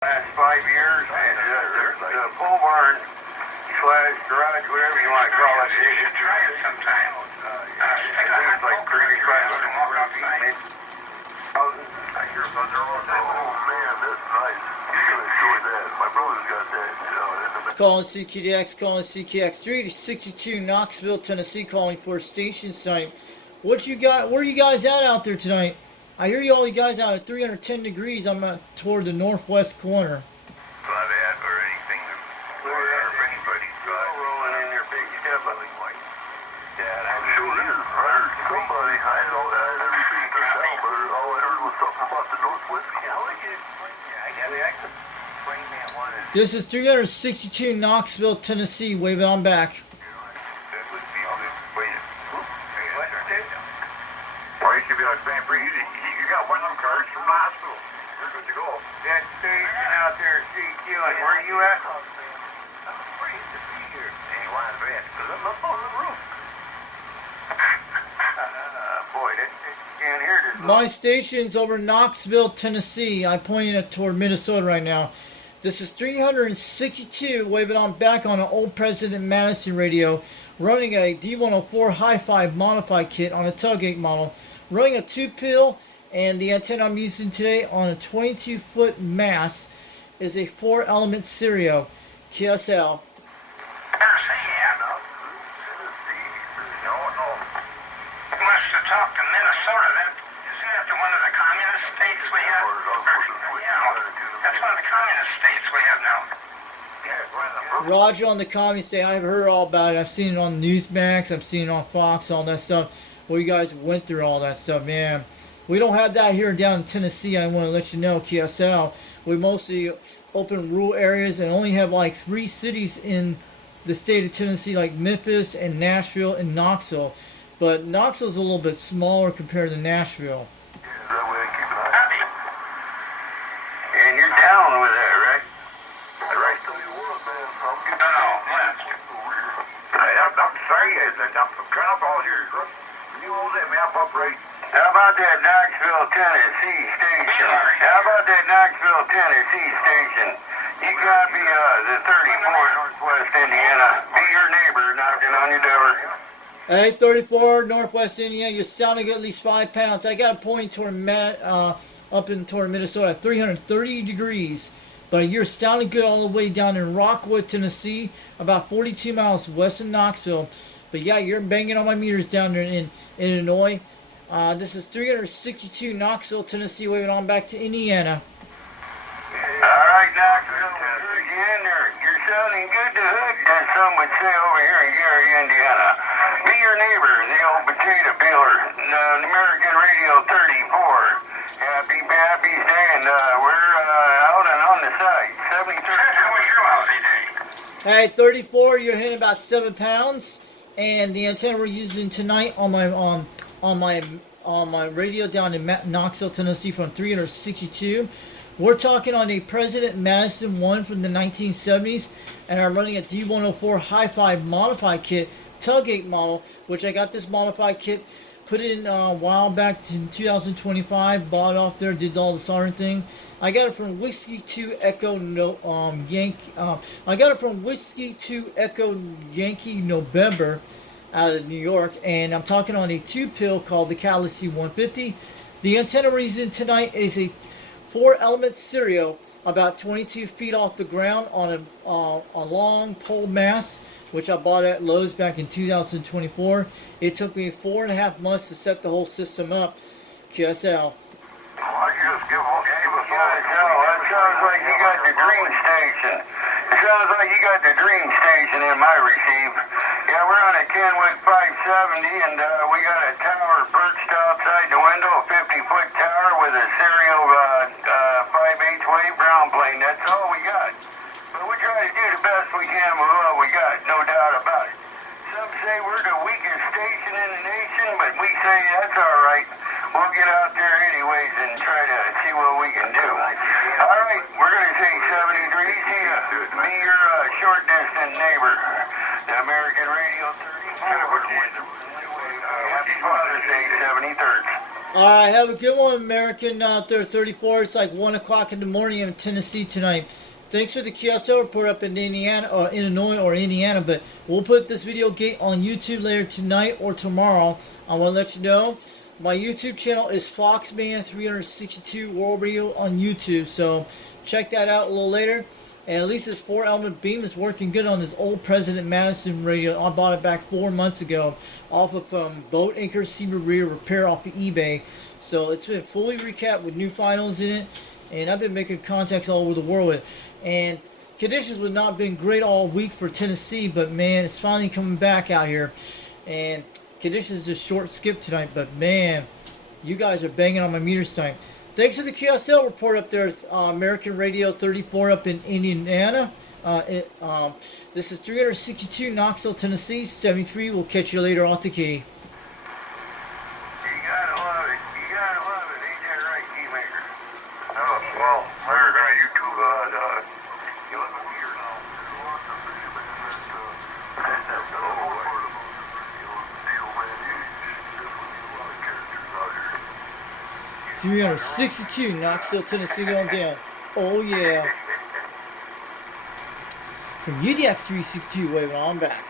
Last 5 years, and the pole barn slash garage, whatever you want to call it. You should try it sometime. It's like 3,500 square feet, maybe 1,000. I hear about their own. Oh man, that's nice. You're gonna enjoy that. My brother's got that. Calling CQDX, calling CQX362, Knoxville, Tennessee, calling for a station site. What you got? Where are you guys at out there tonight? I hear you all you guys out at 310 degrees. I'm toward the northwest corner. Not that or anything or anybody's got. Rolling in their big step. Yeah, I'm sure it is. I heard somebody, I had everything turned down, but all I heard was something about the northwest corner. I could explain that one. This is 362 Knoxville, Tennessee. Wave it on back. Well, you should be like saying, you got one of them cards from the hospital. You're good to go. That station out there, CQ, and where are you at? I'm afraid to be here. And you want to bet, because I'm up on the roof. Boy, you can't hear this. My station's over Knoxville, Tennessee. I'm pointing it toward Minnesota right now. This is 362. Wave it on back on an old President Madison radio. Running a D104 Hi-Fi modified kit on a tailgate model. Running a 2-pill, and the antenna I'm using today on a 22-foot mast is a 4-element stereo QSL. Talk to Minnesota. Isn't that one of the communist states we have? That's one of the communist states we have now. Roger on the communist state. I've heard all about it. I've seen it on Newsmax. I've seen it on Fox, all that stuff. Where you guys went through all that stuff, man. We don't have that here down in Tennessee. I want to let you know, QSL. We mostly open rural areas and only have like 3 cities in the state of Tennessee, like Memphis and Nashville and Knoxville. But Knoxville's a little bit smaller compared to Nashville. That way I keep an eye. And you're down with that, right? Right. Tell you what, man. I'm getting I'm sorry, I'm trying to follow your. You hold that map up right. How about that Knoxville, Tennessee station? How about that Knoxville, Tennessee station? You gotta be the 34 Northwest Indiana. Be your neighbor knocking on your door. Hey, 34 Northwest Indiana, you're sounding at least 5 pounds. I got a point toward up in toward Minnesota at 330 degrees. But you're sounding good all the way down in Rockwood, Tennessee, about 42 miles west of Knoxville. But yeah, you're banging on my meters down there in Illinois. This is 362 Knoxville, Tennessee, waving on back to Indiana. All right, Knoxville, again, you're sounding good to hood, as some would say over here in Gary, Indiana. Be your neighbor, the old potato peeler, American Radio 34. Happy Day, and we're out and on the side. 73. How was your lousy day? Hey, 34, you're hitting about 7 pounds. And the antenna we're using tonight on my radio down in Knoxville, Tennessee from 362. We're talking on a President Madison 1 from the 1970s, and I'm running a D104 Hi-Fi modified kit, tailgate model, which I got this modified kit put in a while back in 2025, bought off there, did all the soldering thing. I got it from Whiskey 2 Echo Yankee. I got it from Whiskey 2 Echo Yankee November out of New York, and I'm talking on a 2-pill called the Catalyst C150. The antenna we're using tonight is a 4-element stereo, about 22 feet off the ground on a long pole mast, which I bought at Lowe's back in 2024. It took me 4.5 months to set the whole system up. QSL. Why don't you just give us all? That sounds like you got the dream station. It sounds like you got the dream station in my receive. Yeah, we're on a Kenwood 570, and we got a tower perched outside the window, a 50-foot tower with a serial 5/8 wave ground plane. That's all we got. But we try to do the best we can with what we got, no doubt about it. Some say we're the weakest station in the nation, but we say that's all right. We'll get out there anyways and try to see what we can do. All right, we're going to say 70 degrees here. Be your short distance neighbor. The American Radio 30. Happy Father's Day, 73rd. All right, have a good one, American out there, 34. It's like 1 o'clock in the morning in Tennessee tonight. Thanks for the QSL report up in Indiana, or Illinois, or Indiana. But we'll put this video on YouTube later tonight or tomorrow. I want to let you know my YouTube channel is Foxman362 World Radio on YouTube. So check that out a little later. And at least this 4-element beam is working good on this old President Madison radio. I bought it back 4 months ago off of Boat Anchor Seaver Rear Repair off of eBay. So it's been fully recapped with new finals in it. And I've been making contacts all over the world with it. And conditions would not have been great all week for Tennessee, but man, it's finally coming back out here. And conditions just short skip tonight, but man, you guys are banging on my meters tonight. Thanks for the QSL report up there, American Radio 34 up in Indiana. This is 362 Knoxville, Tennessee, 73. We'll catch you later off the key. You gotta love it. You gotta love it. Ain't that right, Keymaker? Oh, well, we're gonna YouTube, you look at here now. That's the whole part of the deal, man. You definitely a lot of characters out here. 362 Knoxville, Tennessee going down. Oh yeah. From UDX362, wait, well, I'm back.